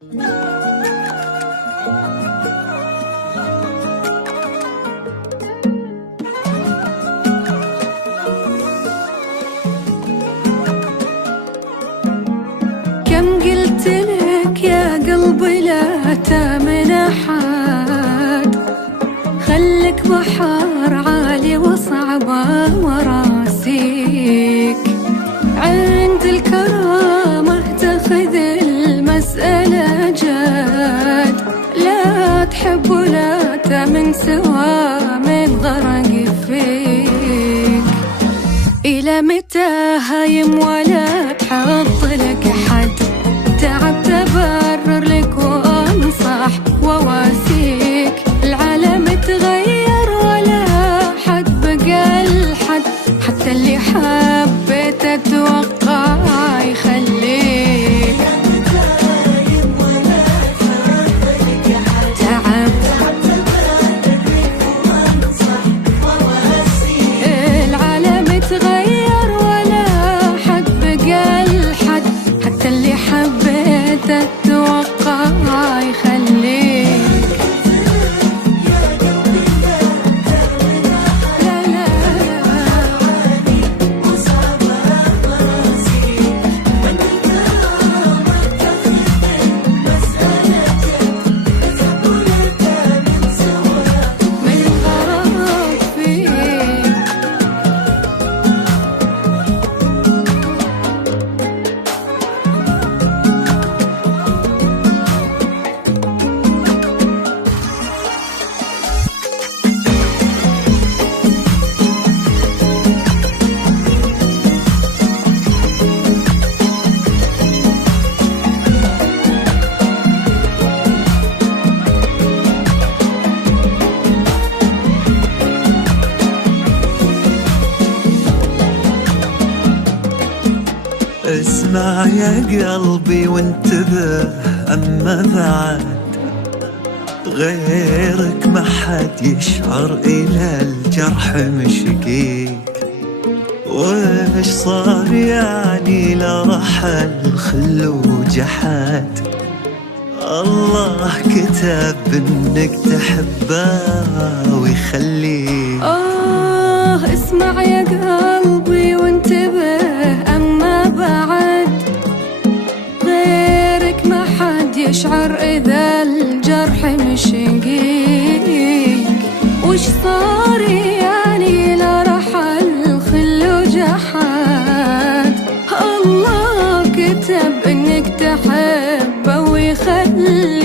كم قلت لك يا قلبي لا تامن أحد، خلك بحر عالي وصعبة وراسيك، عند الكرامة تاخذ المسألة جد، لا تحب ولا تامن سوا من غرق فيك. إلى متى هايم ولا تحط لك حد، تعب تبرر لك وأنصح وواسيك، العالم تغير ولا حد بقى الحد، حتى اللي حبيت أتوقع يخليك. تعب العالم تغير ولا حد بقى الحد، حتى اللي حبيت أتوقع يخليك. لا لا من غرق فيك. اسمع يا قلبي وانتبه، أما بعد غيرك ما حد يشعر إلى الجرح مشقيك. وش صار يعني لا رحل خل وجحد، الله كتب انك تحبه ويخليك. اسمع يا قلبي وانتبه، أما بعد غيرك ما حد يشعر إذا الجرح مشقيك. وش صار يعني لا رحل خل وجحد، الله كتب انك تحبه ويخليك.